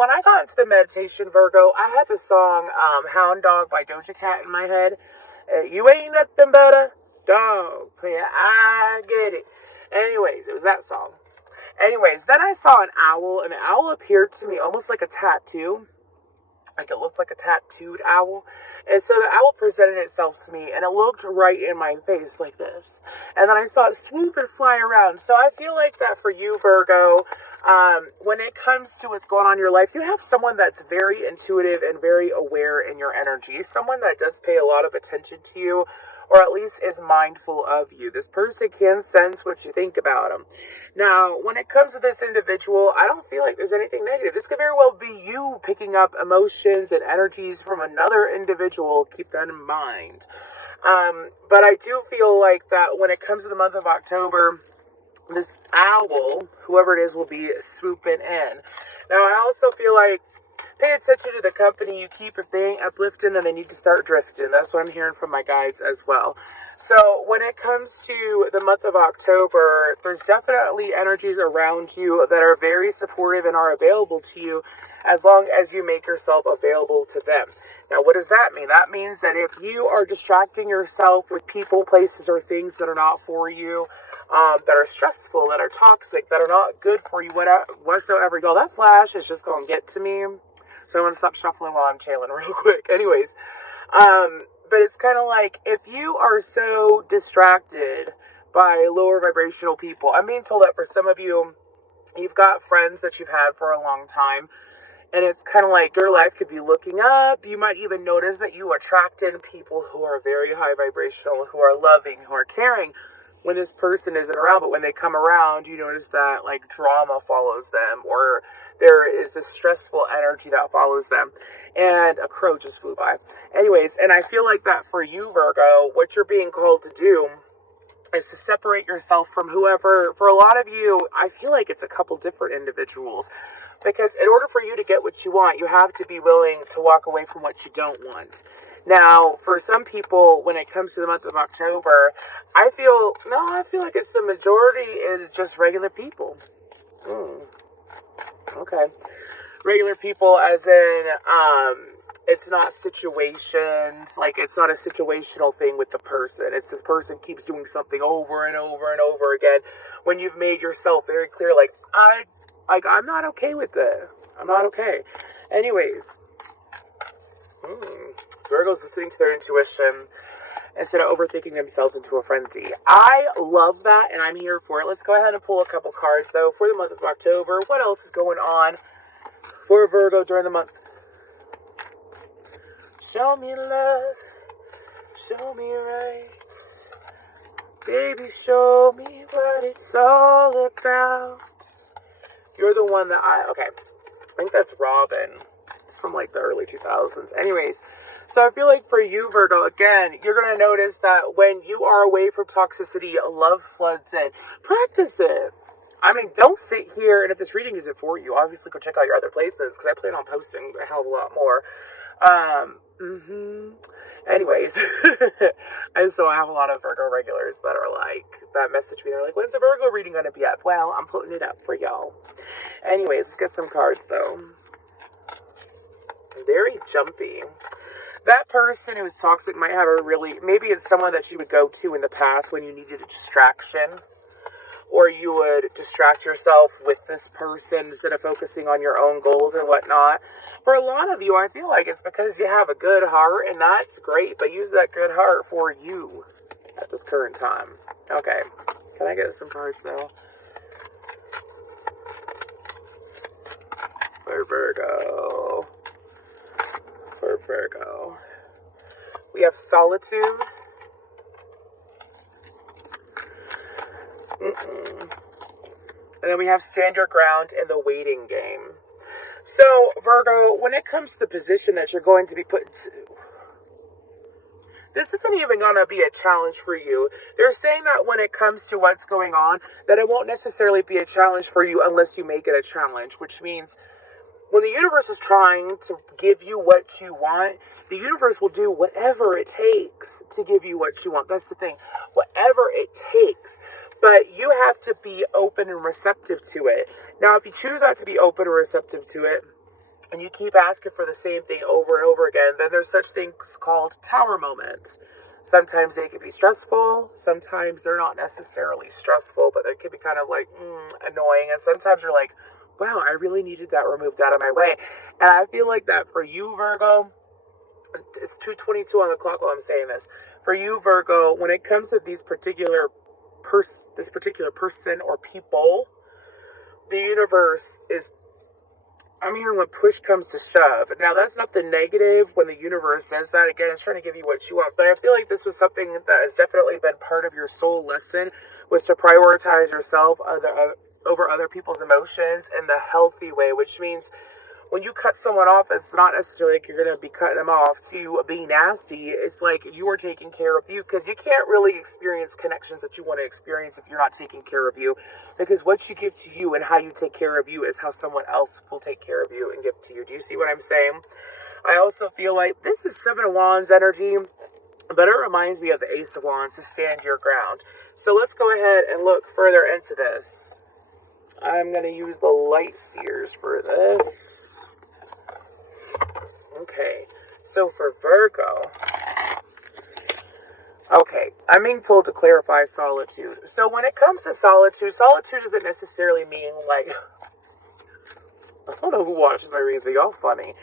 when I got into the meditation, Virgo, I had the song Hound Dog by Doja Cat in my head. You ain't nothing but a dog. Yeah, I get it. Anyways, it was that song. Anyways, then I saw an owl, and the owl appeared to me almost like a tattoo. Like it looked like a tattooed owl. And so the owl presented itself to me, and it looked right in my face like this. And then I saw it swoop and fly around. So I feel like that for you, Virgo, when it comes to what's going on in your life, you have someone that's very intuitive and very aware in your energy. Someone that does pay a lot of attention to you, or at least is mindful of you. This person can sense what you think about them. Now, when it comes to this individual, I don't feel like there's anything negative. This could very well be you picking up emotions and energies from another individual. Keep that in mind. But I do feel like that when it comes to the month of October, this owl, whoever it is, will be swooping in. Now, I also feel like pay attention to the company you keep. If they ain't uplifting, then they need to start drifting. That's what I'm hearing from my guides as well. So when it comes to the month of October, there's definitely energies around you that are very supportive and are available to you as long as you make yourself available to them. Now, what does that mean? That means that if you are distracting yourself with people, places, or things that are not for you, that are stressful, that are toxic, that are not good for you, whatsoever, y'all, that flash is just going to get to me. So I'm going to stop shuffling while I'm chailing real quick. Anyways, but it's kind of like if you are so distracted by lower vibrational people, I'm being told that for some of you, you've got friends that you've had for a long time, and it's kind of like your life could be looking up. You might even notice that you attract in people who are very high vibrational, who are loving, who are caring when this person isn't around. But when they come around, you notice that like drama follows them, or there is this stressful energy that follows them. And a crow just flew by. Anyways, and I feel like that for you, Virgo, what you're being called to do is to separate yourself from whoever. For a lot of you, I feel like it's a couple different individuals. Because in order for you to get what you want, you have to be willing to walk away from what you don't want. Now, for some people, when it comes to the month of October, I feel like it's the majority is just regular people. Okay. Regular people as in, it's not situations, like it's not a situational thing with the person. It's this person keeps doing something over and over and over again when you've made yourself very clear, I'm not okay with this. I'm not okay. Anyways, Virgo's listening to their intuition instead of overthinking themselves into a frenzy. I love that, and I'm here for it. Let's go ahead and pull a couple cards, though, for the month of October. What else is going on for Virgo during the month? Show me love. Show me right. Baby, show me what it's all about. You're the one that okay. I think that's Robin. It's from like the early 2000s. Anyways, so I feel like for you, Virgo, again, you're going to notice that when you are away from toxicity, love floods in. Practice it. I mean, don't sit here, and if this reading isn't for you, obviously go check out your other placements, because I plan on posting a hell of a lot more. Anyways, and so I have a lot of Virgo regulars that are like, that message me, they're like, when's the Virgo reading going to be up? Well, I'm putting it up for y'all. Anyways, let's get some cards, though. Very jumpy. That person who is toxic might have maybe it's someone that you would go to in the past when you needed a distraction, or you would distract yourself with this person instead of focusing on your own goals and whatnot. For a lot of you, I feel like it's because you have a good heart, and that's great, but use that good heart for you at this current time. Okay, can I get some cards, though? For Virgo. For Virgo. We have solitude. And then we have stand your ground in the waiting game. So, Virgo, when it comes to the position that you're going to be put into, this isn't even going to be a challenge for you. They're saying that when it comes to what's going on, that it won't necessarily be a challenge for you unless you make it a challenge, which means when the universe is trying to give you what you want, the universe will do whatever it takes to give you what you want. That's the thing. Whatever it takes. But you have to be open and receptive to it. Now, if you choose not to be open or receptive to it, and you keep asking for the same thing over and over again, then there's such things called tower moments. Sometimes they can be stressful. Sometimes they're not necessarily stressful, but they can be kind of like annoying. And sometimes you're like, wow, I really needed that removed out of my way. And I feel like that for you, Virgo, it's 2:22 on the clock while I'm saying this. For you, Virgo, when it comes to this particular person or people, the universe is, I'm hearing when push comes to shove. Now, that's not the negative when the universe says that. Again, it's trying to give you what you want. But I feel like this was something that has definitely been part of your soul lesson, was to prioritize yourself over other people's emotions in the healthy way, which means when you cut someone off, it's not necessarily like you're going to be cutting them off to be nasty. It's like you are taking care of you, because you can't really experience connections that you want to experience if you're not taking care of you. Because what you give to you and how you take care of you is how someone else will take care of you and give to you. Do you see what I'm saying? I also feel like this is Seven of Wands energy, but it reminds me of the Ace of Wands, to stand your ground. So let's go ahead and look further into this. I'm going to use the light seers for this. Okay, so for Virgo, okay, I'm being told to clarify solitude. So when it comes to solitude doesn't necessarily mean like, I don't know who watches my readings, but y'all funny.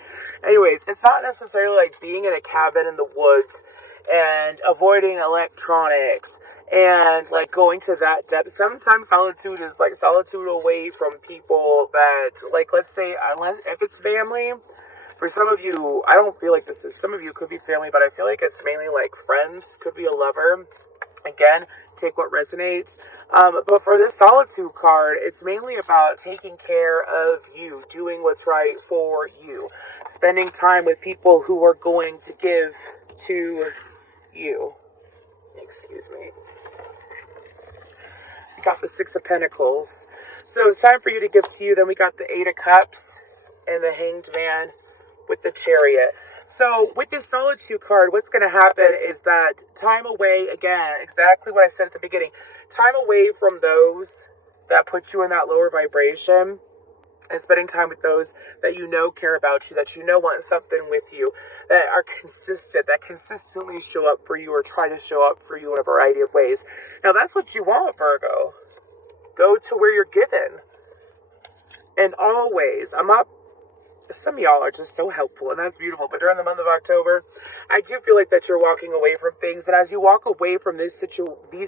Anyways, it's not necessarily like being in a cabin in the woods and avoiding electronics and like going to that depth. Sometimes solitude is like solitude away from people that, like, let's say, unless if it's family. For some of you, I don't feel like this is, some of you could be family, but I feel like it's mainly like friends, could be a lover. Again, take what resonates. But for this solitude card, it's mainly about taking care of you, doing what's right for you, spending time with people who are going to give to you. Excuse me. We got the Six of Pentacles. So it's time for you to give to you. Then we got the Eight of Cups and the Hanged Man with the Chariot. So with this solitude card, what's going to happen is that time away, again, exactly what I said at the beginning, time away from those that put you in that lower vibration, and spending time with those that you know care about you, that you know want something with you, that are consistent, that consistently show up for you or try to show up for you in a variety of ways. Now that's what you want, Virgo. Go to where you're given. And always, some of y'all are just so helpful, and that's beautiful. But during the month of October, I do feel like that you're walking away from things. And as you walk away from these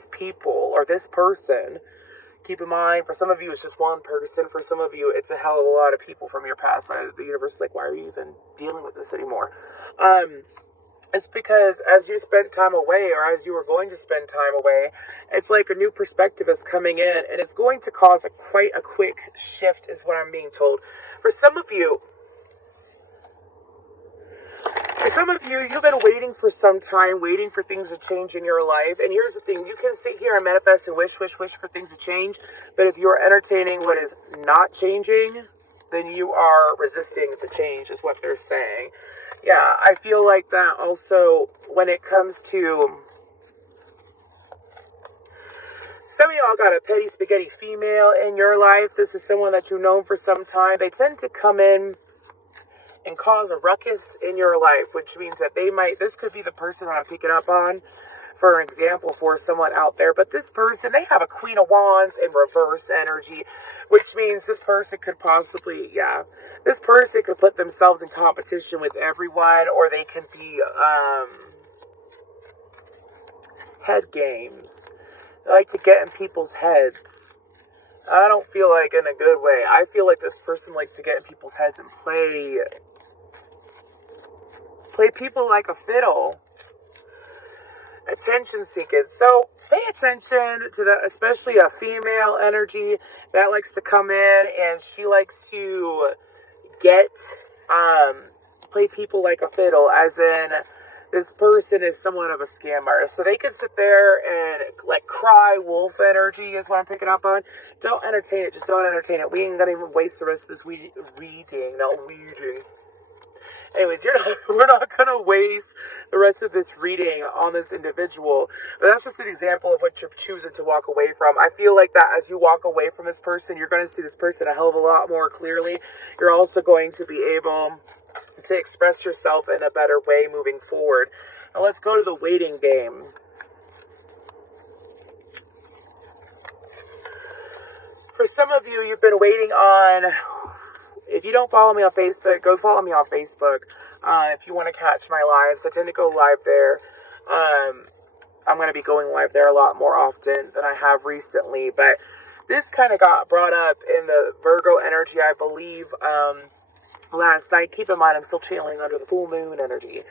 people or this person, keep in mind, for some of you, it's just one person. For some of you, it's a hell of a lot of people from your past. The universe is like, why are you even dealing with this anymore? It's because as you spend time away, or as you were going to spend time away, it's like a new perspective is coming in, and it's going to cause quite a quick shift, is what I'm being told. For some of you, you've been waiting for some time, waiting for things to change in your life. And here's the thing, you can sit here and manifest and wish for things to change. But if you're entertaining what is not changing, then you are resisting the change, is what they're saying. Yeah, I feel like that also when it comes to, some of y'all got a petty spaghetti female in your life. This is someone that you've known for some time. They tend to come in and cause a ruckus in your life, which means that this could be the person that I'm picking up on, for an example, for someone out there. But this person, they have a Queen of Wands in reverse energy, which means this person could possibly, this person could put themselves in competition with everyone, or they can be, head games. They like to get in people's heads. I don't feel like in a good way. I feel like this person likes to get in people's heads and play people like a fiddle. Attention seeking. So pay attention to especially a female energy that likes to come in and she likes to play people like a fiddle, as in this person is somewhat of a scammer. So they can sit there and like cry wolf energy is what I'm picking up on. Don't entertain it. Just don't entertain it. We ain't gonna even waste the rest of this reading. Anyways, we're not going to waste the rest of this reading on this individual. But that's just an example of what you're choosing to walk away from. I feel like that as you walk away from this person, you're going to see this person a hell of a lot more clearly. You're also going to be able to express yourself in a better way moving forward. Now let's go to the waiting game. For some of you, you've been waiting on... If you don't follow me on Facebook, go follow me on Facebook. If you want to catch my lives, I tend to go live there. I'm going to be going live there a lot more often than I have recently. But this kind of got brought up in the Virgo energy, I believe, last night. Keep in mind, I'm still channeling under the full moon energy.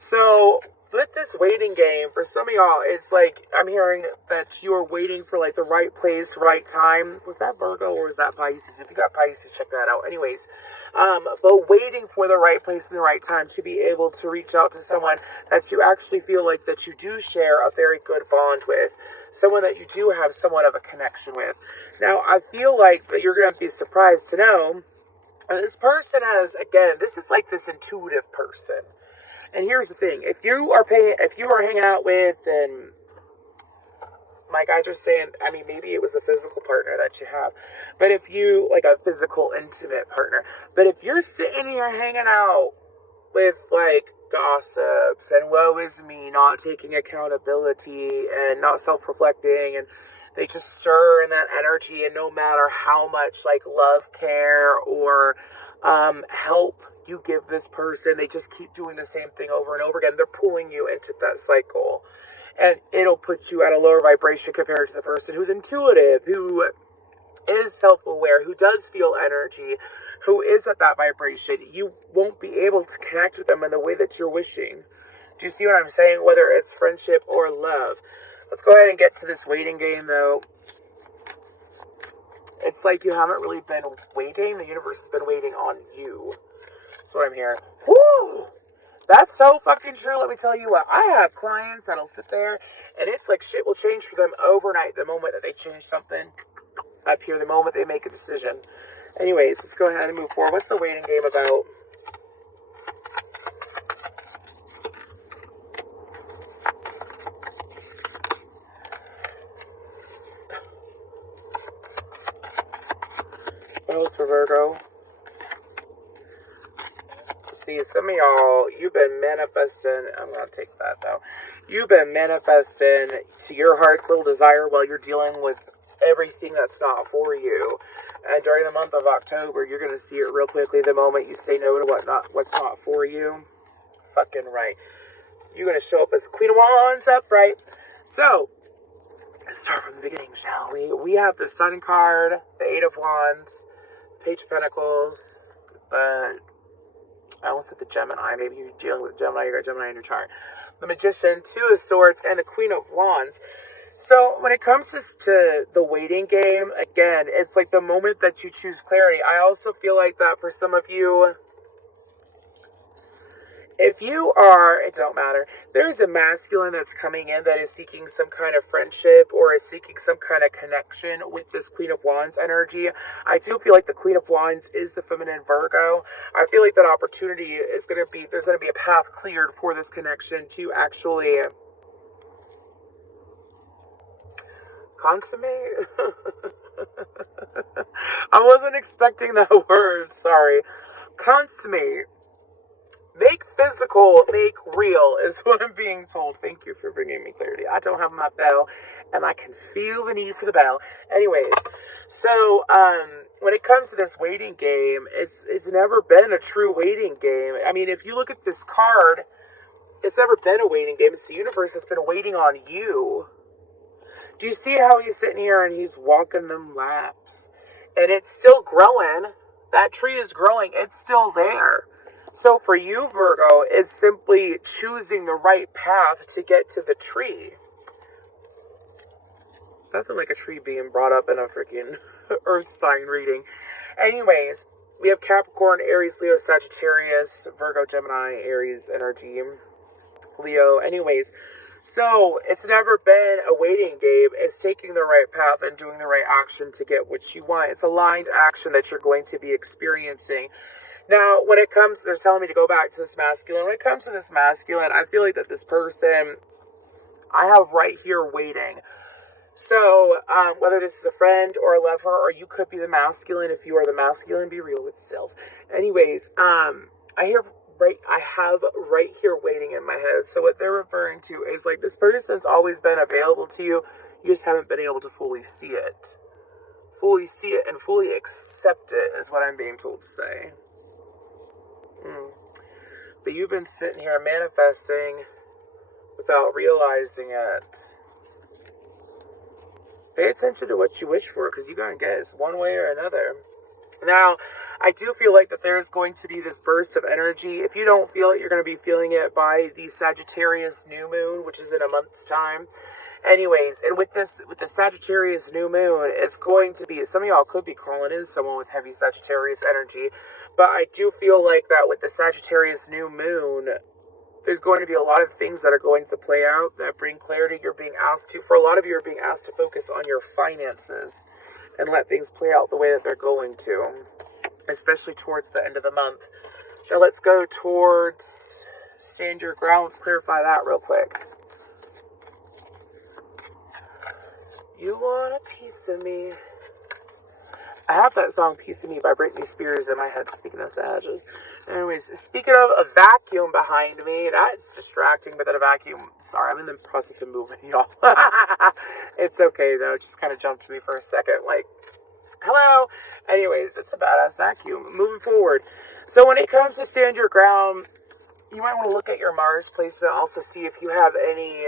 So with this waiting game, for some of y'all, it's like I'm hearing that you are waiting for like the right place, right time. Was that Virgo or was that Pisces? If you got Pisces, check that out. Anyways, but waiting for the right place and the right time to be able to reach out to someone that you actually feel like that you do share a very good bond with. Someone that you do have somewhat of a connection with. Now, I feel like that you're going to be surprised to know this person has, again, this is like this intuitive person. And here's the thing, if you are hanging out with, and my guys are saying, I mean, maybe it was a physical partner that you have, but if you, like a physical, intimate partner, but if you're sitting here hanging out with, like, gossips, and woe is me, not taking accountability, and not self-reflecting, and they just stir in that energy, and no matter how much, like, love, care, or help you give this person, they just keep doing the same thing over and over again. They're pulling you into that cycle, and it'll put you at a lower vibration compared to the person who's intuitive, who is self-aware, who does feel energy, who is at that vibration. You won't be able to connect with them in the way that you're wishing. Do you see what I'm saying? Whether it's friendship or love. Let's go ahead and get to this waiting game, though. It's like you haven't really been waiting. The universe has been waiting on you. That's what I'm hearing. Woo! That's so fucking true. Let me tell you what. I have clients that'll sit there, and it's like shit will change for them overnight the moment that they change something up here, the moment they make a decision. Anyways, let's go ahead and move forward. What's the waiting game about? What else for Virgo? See, some of y'all, you've been manifesting. I'm going to take that, though. You've been manifesting to your heart's little desire while you're dealing with everything that's not for you. And during the month of October, you're going to see it real quickly the moment you say no to what's not for you. Fucking right. You're going to show up as the Queen of Wands upright. So, let's start from the beginning, shall we? We have the Sun card, the Eight of Wands, Page of Pentacles, I almost said the Gemini. Maybe you're dealing with Gemini. You got Gemini in your chart. The Magician, Two of Swords, and the Queen of Wands. So when it comes to the waiting game, again, it's like the moment that you choose clarity. I also feel like that for some of you, if you are, it don't matter, there is a masculine that's coming in that is seeking some kind of friendship or is seeking some kind of connection with this Queen of Wands energy. I do feel like the Queen of Wands is the feminine Virgo. I feel like that opportunity is going to be, there's going to be a path cleared for this connection to actually consummate. I wasn't expecting that word, sorry. Consummate. Make physical, make real is what I'm being told. Thank you for bringing me clarity. I don't have my bell, and I can feel the need for the bell. Anyways, so when it comes to this waiting game, it's never been a true waiting game. I mean, if you look at this card, it's never been a waiting game. It's the universe that's been waiting on you. Do you see how he's sitting here and he's walking them laps? And it's still growing. That tree is growing. It's still there. So for you, Virgo, it's simply choosing the right path to get to the tree. Nothing like a tree being brought up in a freaking earth sign reading. Anyways, we have Capricorn, Aries, Leo, Sagittarius, Virgo, Gemini, Aries energy, Leo. Anyways, so it's never been a waiting game. It's taking the right path and doing the right action to get what you want. It's aligned action that you're going to be experiencing. Now, when it comes, they're telling me to go back to this masculine. When it comes to this masculine, I feel like that this person I have right here waiting. So, whether this is a friend or a lover, or you could be the masculine, if you are the masculine, be real with yourself. Anyways, I have right here waiting in my head. So what they're referring to is like this person's always been available to you. You just haven't been able to fully see it. Fully see it and fully accept it is what I'm being told to say. But you've been sitting here manifesting without realizing it. Pay attention to what you wish for, because you're going to get it one way or another. Now, I do feel like that there's going to be this burst of energy. If you don't feel it, you're going to be feeling it by the Sagittarius new moon, which is in a month's time. Anyways, and with the Sagittarius new moon, it's going to be, some of y'all could be calling in someone with heavy Sagittarius energy, but I do feel like that with the Sagittarius new moon, there's going to be a lot of things that are going to play out that bring clarity. For a lot of you, are being asked to focus on your finances and let things play out the way that they're going to, especially towards the end of the month. Now let's go towards stand your ground. Let's clarify that real quick. You want a piece of me. I have that song Piece of Me by Britney Spears in my head, speaking of Sages. Anyways, speaking of a vacuum behind me, that's distracting, but then a vacuum, sorry, I'm in the process of moving, y'all. It's okay, though, it just kind of jumped to me for a second, like, hello. Anyways, it's a badass vacuum. Moving forward. So when it comes to stand your ground, you might want to look at your Mars placement. Also see if you have any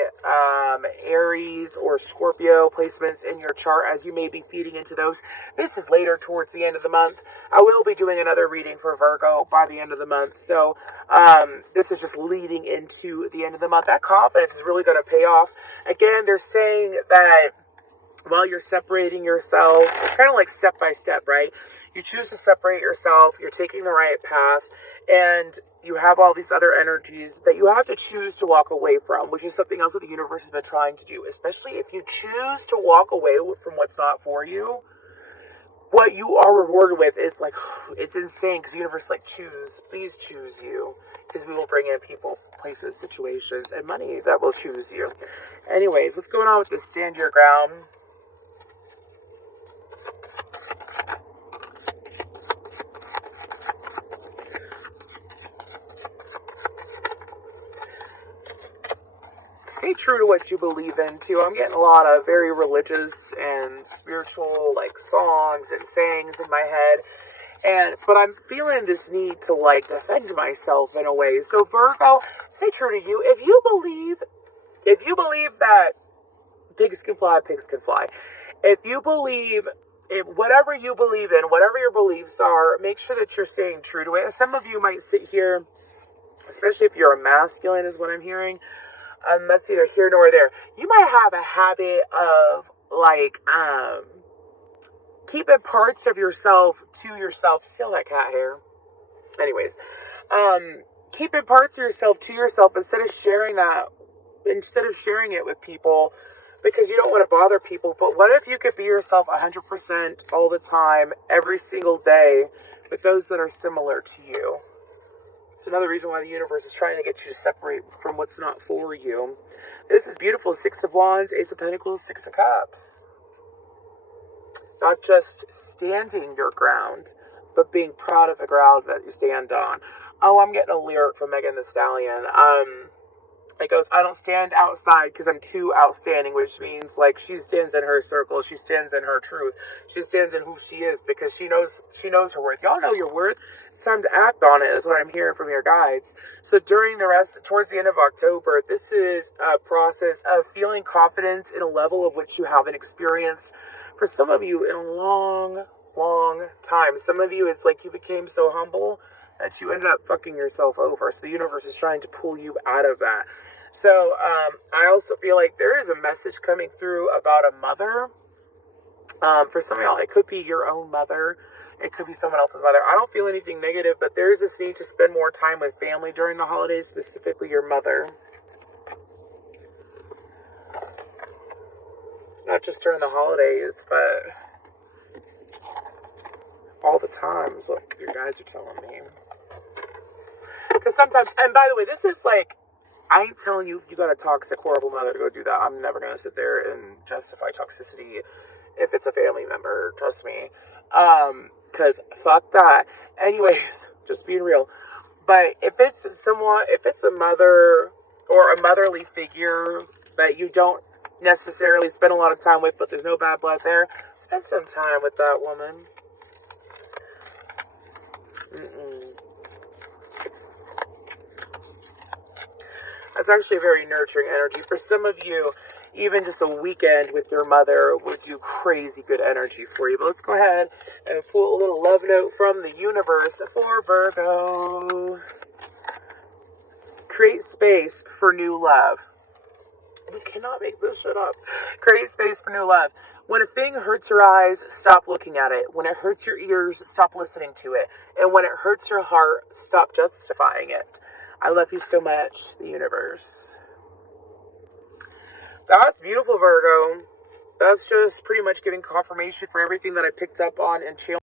Aries or Scorpio placements in your chart, as you may be feeding into those. This is later towards the end of the month. I will be doing another reading for Virgo by the end of the month. So this is just leading into the end of the month. That confidence is really going to pay off. Again, they're saying that while you're separating yourself, kind of like step by step, right? You choose to separate yourself. You're taking the right path. And you have all these other energies that you have to choose to walk away from, which is something else that the universe has been trying to do. Especially if you choose to walk away from what's not for you, what you are rewarded with is like, it's insane, because the universe is like, please choose you, because we will bring in people, places, situations, and money that will choose you. Anyways, what's going on with this stand your ground? Stay true to what you believe in, too. I'm getting a lot of very religious and spiritual, like, songs and sayings in my head. But I'm feeling this need to, like, defend myself in a way. So, Virgo, stay true to you. If you believe that pigs can fly, pigs can fly. If you believe whatever you believe in, whatever your beliefs are, make sure that you're staying true to it. Some of you might sit here, especially if you're a masculine, is what I'm hearing. That's either here nor there. You might have a habit of, like, keeping parts of yourself to yourself. See all that cat hair? Anyways, keeping parts of yourself to yourself instead of sharing it with people, because you don't want to bother people. But what if you could be yourself 100% all the time, every single day, with those that are similar to you? It's another reason why the universe is trying to get you to separate from what's not for you. This is beautiful. 6 of Wands, Ace of Pentacles, 6 of Cups. Not just standing your ground, but being proud of the ground that you stand on. Oh, I'm getting a lyric from Megan Thee Stallion. It goes, I don't stand outside because I'm too outstanding, which means, like, she stands in her circle. She stands in her truth. She stands in who she is because she knows her worth. Y'all know your worth. It's time to act on it, is what I'm hearing from your guides. So towards the end of October, this is a process of feeling confidence in a level of which you haven't experienced for some of you in a long, long time. Some of you, it's like you became so humble that you ended up fucking yourself over. So the universe is trying to pull you out of that. So I also feel like there is a message coming through about a mother. For some of y'all, it could be your own mother. It could be someone else's mother. I don't feel anything negative, but there's this need to spend more time with family during the holidays, specifically your mother. Not just during the holidays, but all the time is what your guides are telling me. Because sometimes, and by the way, this is like, I ain't telling you you got a toxic, horrible mother to go do that. I'm never going to sit there and justify toxicity if it's a family member. Trust me. Because fuck that. Anyways, just being real. But if it's a mother or a motherly figure that you don't necessarily spend a lot of time with, but there's no bad blood there, spend some time with that woman. That's actually a very nurturing energy. For some of you, even just a weekend with your mother would do crazy good energy for you. But let's go ahead and pull a little love note from the universe for Virgo. Create space for new love. We cannot make this shit up. Create space for new love. When a thing hurts your eyes, stop looking at it. When it hurts your ears, stop listening to it. And when it hurts your heart, stop justifying it. I love you so much, the universe. That's beautiful, Virgo. That's just pretty much giving confirmation for everything that I picked up on and channel.